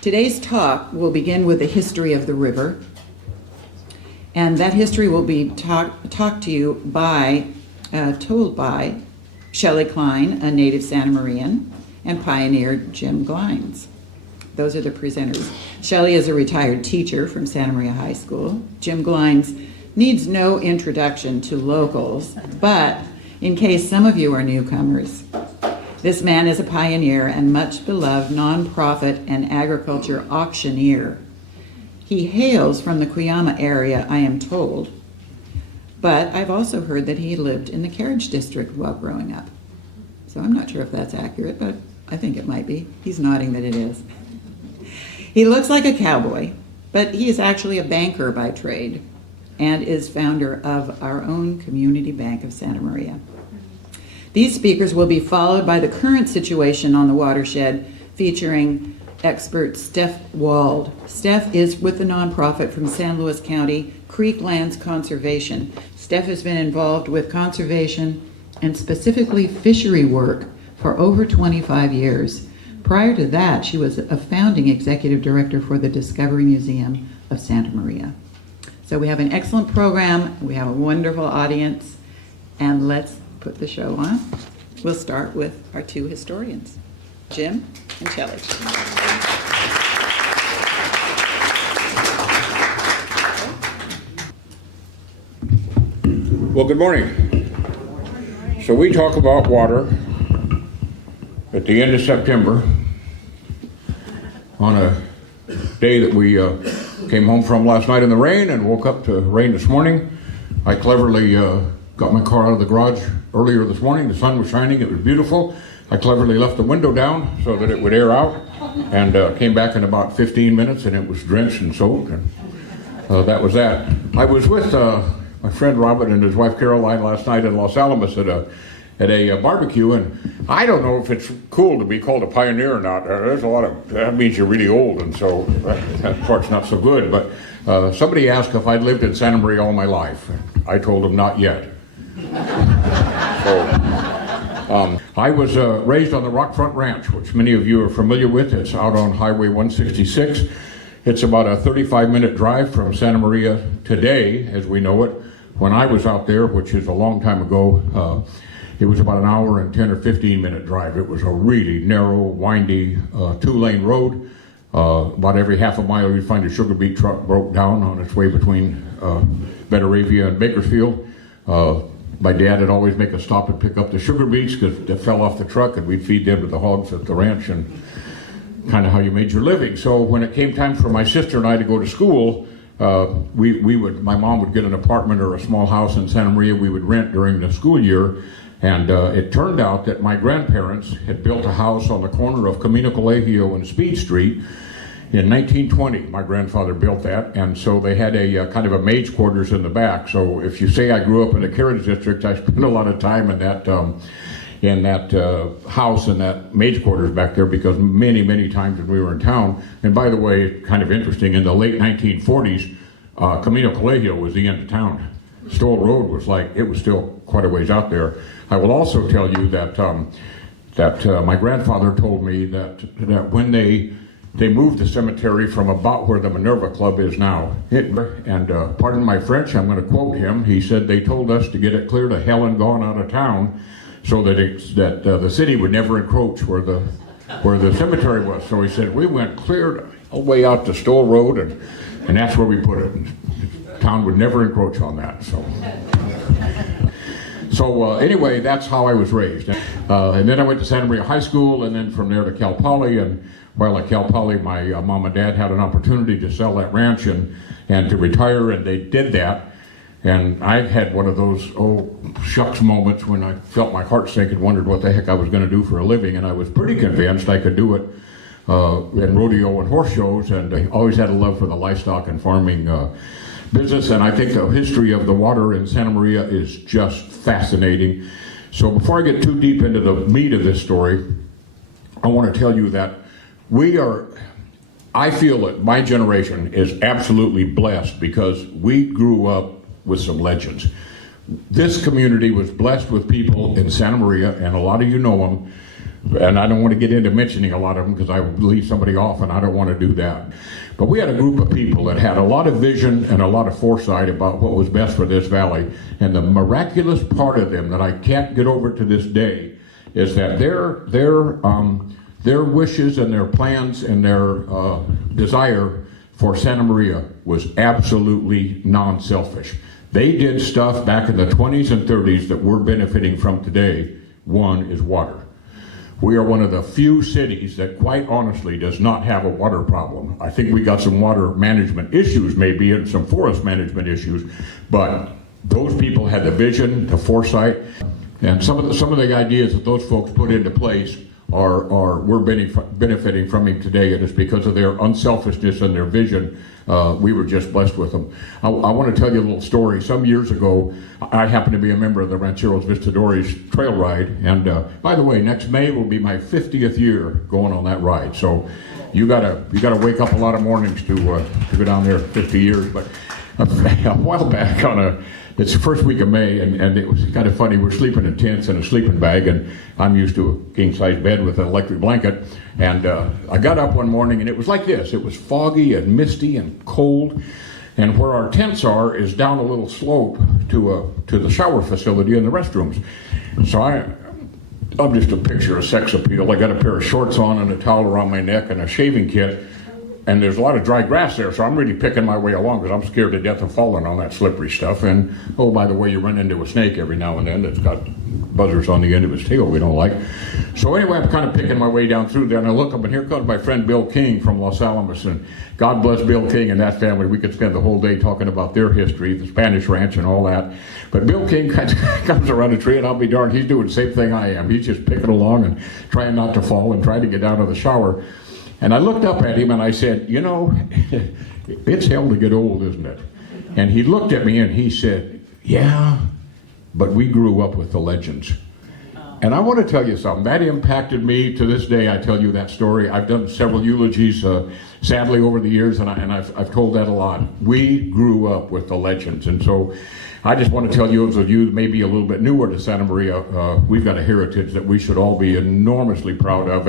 Today's talk will begin with the history of the river, and that history will be talked to you by, told by Shelley Klein, a native Santa Marian, and pioneer Jim Glines. Those are the presenters. Shelley is a retired teacher from Santa Maria High School. Jim Glines needs no introduction to locals, but in case some of you are newcomers, this man is a pioneer and much beloved nonprofit and agriculture auctioneer. He hails from the Cuyama area, I am told, but I've also heard that he lived in the Carriage District while growing up. So I'm not sure if that's accurate, but I think it might be. He's nodding that it is. He looks like a cowboy, but he is actually a banker by trade and is founder of our own community bank of Santa Maria. These speakers will be followed by the current situation on the watershed, featuring expert Steph Wald. Steph is with the nonprofit from San Luis County, Creek Lands Conservation. Steph has been involved with conservation and specifically fishery work for over 25 years. Prior to that, she was a founding executive director for the Discovery Museum of Santa Maria. So we have an excellent program, we have a wonderful audience, and let's put the show on. We'll start with our two historians, Jim and Shelley. Well, good morning. So we talk about water at the end of September on a day that we came home from last night in the rain and woke up to rain this morning. I cleverly got my car out of the garage earlier this morning. The sun was shining, it was beautiful. I cleverly left the window down so that it would air out, and came back in about 15 minutes and it was drenched and soaked, and that was that. I was with my friend Robert and his wife Caroline last night in Los Alamos at a barbecue, and I don't know if it's cool to be called a pioneer or not. There's a lot of, that means you're really old, and so that part's not so good, but somebody asked if I'd lived in Santa Maria all my life. I told them not yet. I was raised on the Rockfront Ranch, which many of you are familiar with. It's out on Highway 166. It's about a 35-minute drive from Santa Maria today, as we know it. When I was out there, which is a long time ago, it was about an hour and 10 or 15-minute drive. It was a really narrow, windy, two-lane road. About every half a mile, you'd find a sugar beet truck broke down on its way between Betaravia and Bakersfield. My dad would always make a stop and pick up the sugar beets because they fell off the truck, and we'd feed them to the hogs at the ranch, and kind of how you made your living. So when it came time for my sister and I to go to school, my mom would get an apartment or a small house in Santa Maria we would rent during the school year, and it turned out that my grandparents had built a house on the corner of Camino Colegio and Speed Street. In 1920, my grandfather built that, and so they had a kind of a maid's quarters in the back. So if you say I grew up in the Carriage District, I spent a lot of time in that house in that maid's quarters back there, because many, many times when we were in town. And by the way, kind of interesting, in the late 1940s, Camino Colegio was the end of town. Stoll Road was it was still quite a ways out there. I will also tell you that my grandfather told me that when they moved the cemetery from about where the Minerva Club is now. Pardon my French, I'm going to quote him. He said they told us to get it clear to hell and gone out of town, so that the city would never encroach where the cemetery was. So he said we went clear all the way out to Stoll Road, and that's where we put it. Town would never encroach on that. So anyway, that's how I was raised. And then I went to Santa Maria High School, and then from there to Cal Poly. And while at Cal Poly, my mom and dad had an opportunity to sell that ranch and to retire, and they did that. And I had one of those, oh, shucks moments when I felt my heart sink and wondered what the heck I was going to do for a living. And I was pretty convinced I could do it in rodeo and horse shows, and I always had a love for the livestock and farming business. And I think the history of the water in Santa Maria is just fascinating. So before I get too deep into the meat of this story, I want to tell you that I feel that my generation is absolutely blessed because we grew up with some legends. This community was blessed with people in Santa Maria, and a lot of you know them, And I don't want to get into mentioning a lot of them because I would leave somebody off, and I don't want to do that. But we had a group of people that had a lot of vision and a lot of foresight about what was best for this valley. And the miraculous part of them that I can't get over to this day is that their wishes and their plans and their desire for Santa Maria was absolutely non-selfish. They did stuff back in the 20s and 30s that we're benefiting from today. One is water. We are one of the few cities that quite honestly does not have a water problem. I think we got some water management issues maybe and some forest management issues, but those people had the vision, the foresight, and some of the ideas that those folks put into place we're benefiting from him today, and it's because of their unselfishness and their vision. We were just blessed with them. I want to tell you a little story. Some years ago, I happened to be a member of the Rancheros Visitadores trail ride, and by the way, next May will be my 50th year going on that ride. So you gotta wake up a lot of mornings to go down there 50 years. But a while back it's the first week of May, and it was kind of funny. We're sleeping in tents in a sleeping bag, and I'm used to a king-size bed with an electric blanket. And I got up one morning, and it was like this. It was foggy and misty and cold, and where our tents are is down a little slope to the shower facility and the restrooms. So I'm just a picture of sex appeal. I got a pair of shorts on and a towel around my neck and a shaving kit. And there's a lot of dry grass there, so I'm really picking my way along because I'm scared to death of falling on that slippery stuff. And, oh, by the way, you run into a snake every now and then that's got buzzers on the end of his tail we don't like. So anyway, I'm kind of picking my way down through there, and I look up, and here comes my friend Bill King from Los Alamos. And God bless Bill King and that family. We could spend the whole day talking about their history, the Spanish ranch and all that. But Bill King comes around a tree, and I'll be darned, he's doing the same thing I am. He's just picking along and trying not to fall and trying to get out of the shower. And I looked up at him and I said, you know, it's hell to get old, isn't it? And he looked at me and he said, yeah, but we grew up with the legends. And I want to tell you something. That impacted me to this day. I tell you that story. I've done several eulogies, sadly, over the years, and I've told that a lot. We grew up with the legends. And so I just want to tell you, those of you maybe a little bit newer to Santa Maria, we've got a heritage that we should all be enormously proud of.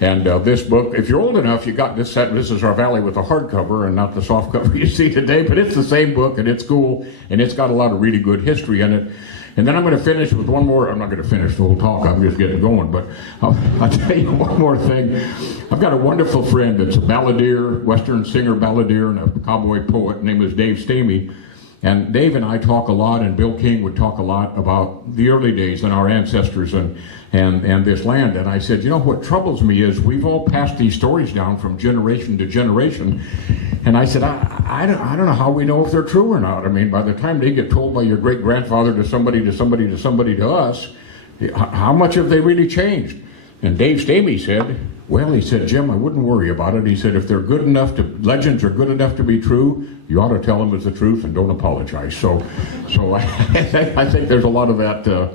And this book, if you're old enough, you got this set. This is our valley with a hardcover and not the soft cover you see today, but it's the same book, and it's cool, and it's got a lot of really good history in it. And then I'm going to finish with one more. I'm not going to finish the whole talk. I'm just getting going. But I'll tell you one more thing. I've got a wonderful friend that's a balladeer, Western singer, balladeer, and a cowboy poet. His name is Dave Stamey. And Dave and I talk a lot, and Bill King would talk a lot about the early days and our ancestors and this land. And I said, you know, what troubles me is we've all passed these stories down from generation to generation. And I said, I don't know how we know if they're true or not. I mean, by the time they get told by your great-grandfather to somebody to somebody to somebody to us, how much have they really changed? And Dave Stamey said, well, he said, Jim, I wouldn't worry about it. He said, if they're good enough legends are good enough to be true, you ought to tell them it's the truth and don't apologize. So I think there's a lot of that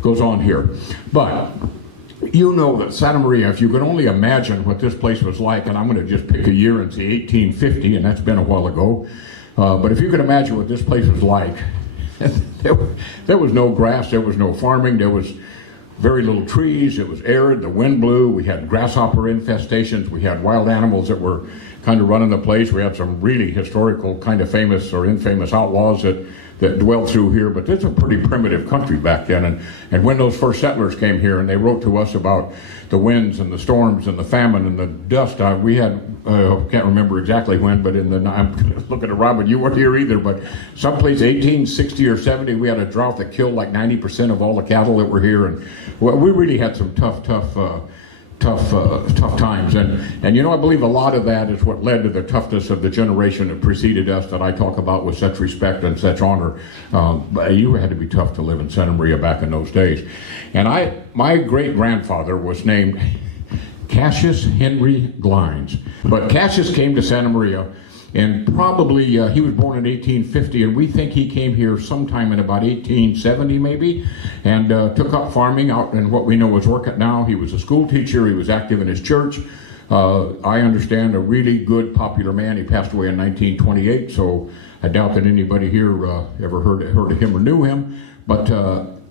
goes on here. But you know that Santa Maria, if you could only imagine what this place was like, and I'm going to just pick a year and say 1850, and that's been a while ago, but if you could imagine what this place was like, there was no grass, there was no farming, there was very little trees, it was arid, the wind blew, we had grasshopper infestations, we had wild animals that were kind of running the place, we had some really historical, kind of famous or infamous outlaws that dwelled through here, but this was a pretty primitive country back then. And when those first settlers came here and they wrote to us about the winds and the storms and the famine and the dust, we had, can't remember exactly when, but I'm looking at Robin, you weren't here either, but someplace 1860 or 70, we had a drought that killed like 90% of all the cattle that were here. And well, we really had some tough times, and you know, I believe a lot of that is what led to the toughness of the generation that preceded us that I talk about with such respect and such honor. But you had to be tough to live in Santa Maria back in those days. And my great-grandfather was named Cassius Henry Glines, but Cassius came to Santa Maria, and probably he was born in 1850, and we think he came here sometime in about 1870 maybe, and took up farming out in what we know as Orcutt now. He was a school teacher, he was active in his church. I understand a really good, popular man. He passed away in 1928, so I doubt that anybody here ever heard of him or knew him. But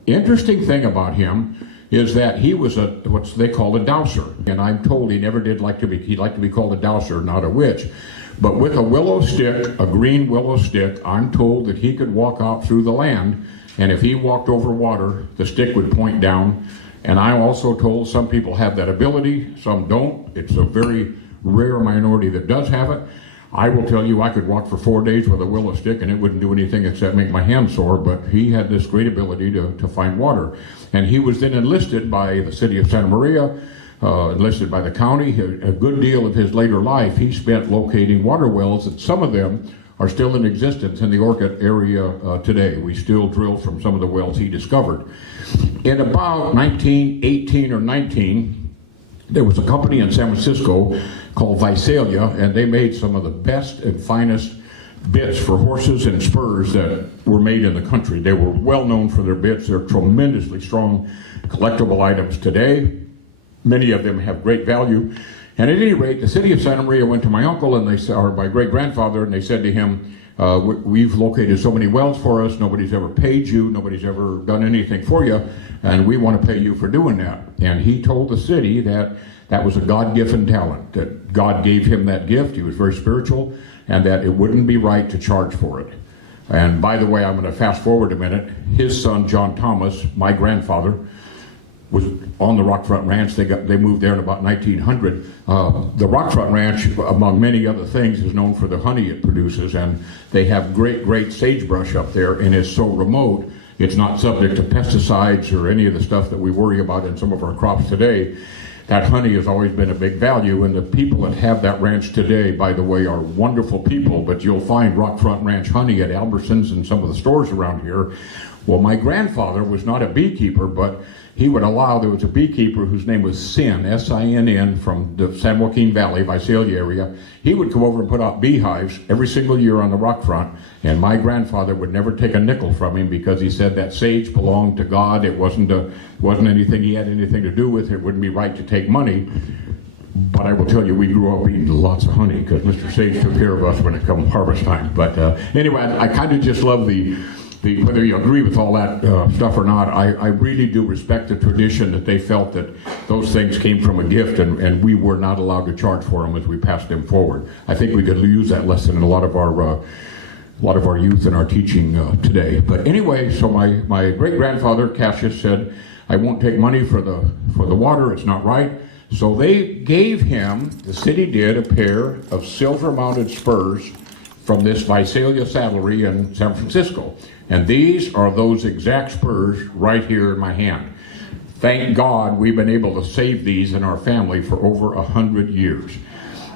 interesting thing about him, is that he was what they call a dowser. And I'm told he never did like to be, he'd like to be called a dowser, not a witch. But with a willow stick, a green willow stick, I'm told that he could walk out through the land, and if he walked over water, the stick would point down. And I'm also told some people have that ability, some don't. It's a very rare minority that does have it. I will tell you, I could walk for 4 days with a willow stick and it wouldn't do anything except make my hands sore, but he had this great ability to find water. And he was then enlisted by the city of Santa Maria, enlisted by the county. A good deal of his later life he spent locating water wells, and some of them are still in existence in the Orchid area today. We still drill from some of the wells he discovered. In about 1918 or 19, there was a company in San Francisco called Visalia, and they made some of the best and finest bits for horses and spurs that were made in the country. They were well known for their bits. They're tremendously strong collectible items today. Many of them have great value. And at any rate, the city of Santa Maria went to my uncle, and or my great-grandfather, and they said to him, we've located so many wells for us, nobody's ever paid you, nobody's ever done anything for you, and we want to pay you for doing that. And he told the city that that was a God-given talent, that God gave him that gift, he was very spiritual, and that it wouldn't be right to charge for it. And by the way, I'm going to fast forward a minute. His son, John Thomas, my grandfather, was on the Rockfront Ranch. They moved there in about 1900. The Rockfront Ranch, among many other things, is known for the honey it produces, and they have great sagebrush up there, and it's so remote, it's not subject to pesticides or any of the stuff that we worry about in some of our crops today. That honey has always been a big value, and the people that have that ranch today, by the way, are wonderful people, but you'll find Rockfront Ranch honey at Albertsons and some of the stores around here. Well, my grandfather was not a beekeeper, but he would allow, there was a beekeeper whose name was Sin, S-I-N-N, from the San Joaquin Valley, Visalia area. He would come over and put out beehives every single year on the rock front, and my grandfather would never take a nickel from him because he said that sage belonged to God. It wasn't anything he had anything to do with. It wouldn't be right to take money. But I will tell you, we grew up eating lots of honey because Mr. Sage took care of us when it come harvest time. But anyway, I kind of just love whether you agree with all that stuff or not, I really do respect the tradition that they felt that those things came from a gift, and we were not allowed to charge for them as we passed them forward. I think we could use that lesson in a lot of our youth and our teaching today. But anyway, so my great-grandfather Cassius said, I won't take money for the water, it's not right. So they gave him, the city did, a pair of silver-mounted spurs from this Visalia saddlery in San Francisco. And these are those exact spurs right here in my hand. Thank God we've been able to save these in our family for over 100 years.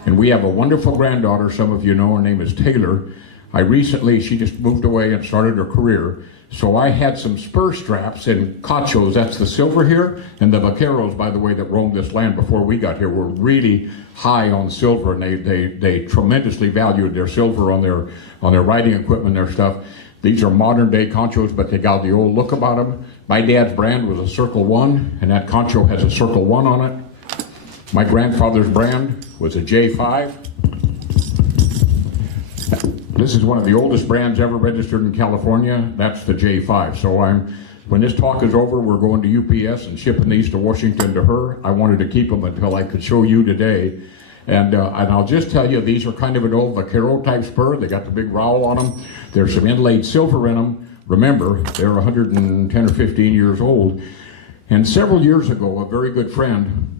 And we have a wonderful granddaughter, some of you know, her name is Taylor. She just moved away and started her career. So I had some spur straps and cachos, that's the silver here, and the vaqueros, by the way, that roamed this land before we got here were really high on silver, and they tremendously valued their silver on their riding equipment, their stuff. These are modern day conchos, but they got the old look about them. My dad's brand was a Circle 1, and that concho has a Circle 1 on it. My grandfather's brand was a J5. This is one of the oldest brands ever registered in California. That's the J5. So when this talk is over, we're going to UPS and shipping these to Washington to her. I wanted to keep them until I could show you today. And I'll just tell you, these are kind of an old vaquero type spur. They got the big rowel on them. There's some inlaid silver in them. Remember, they're 110 or 15 years old. And several years ago, a very good friend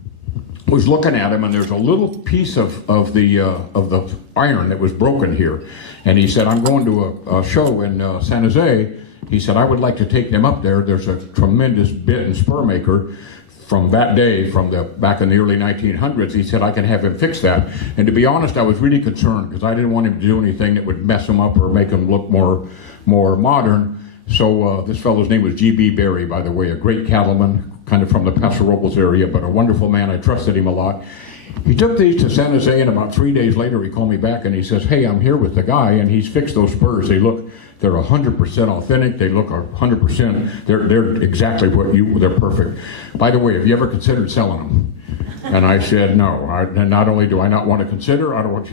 was looking at them, and there's a little piece of the iron that was broken here. And he said, I'm going to a show in San Jose. He said, I would like to take them up there. There's a tremendous bit and spur maker from that day, back in the early 1900s. He said, I can have him fix that. And to be honest, I was really concerned because I didn't want him to do anything that would mess him up or make him look more modern. So this fellow's name was G.B. Berry, by the way, a great cattleman, kind of from the Paso Robles area, but a wonderful man. I trusted him a lot. He took these to San Jose, and about 3 days later, he called me back and he says, hey, I'm here with the guy, and he's fixed those spurs. They're 100% authentic. They look 100%. They're exactly they're perfect. By the way, have you ever considered selling them? And I said, no. Not only do I not want to consider, I don't want you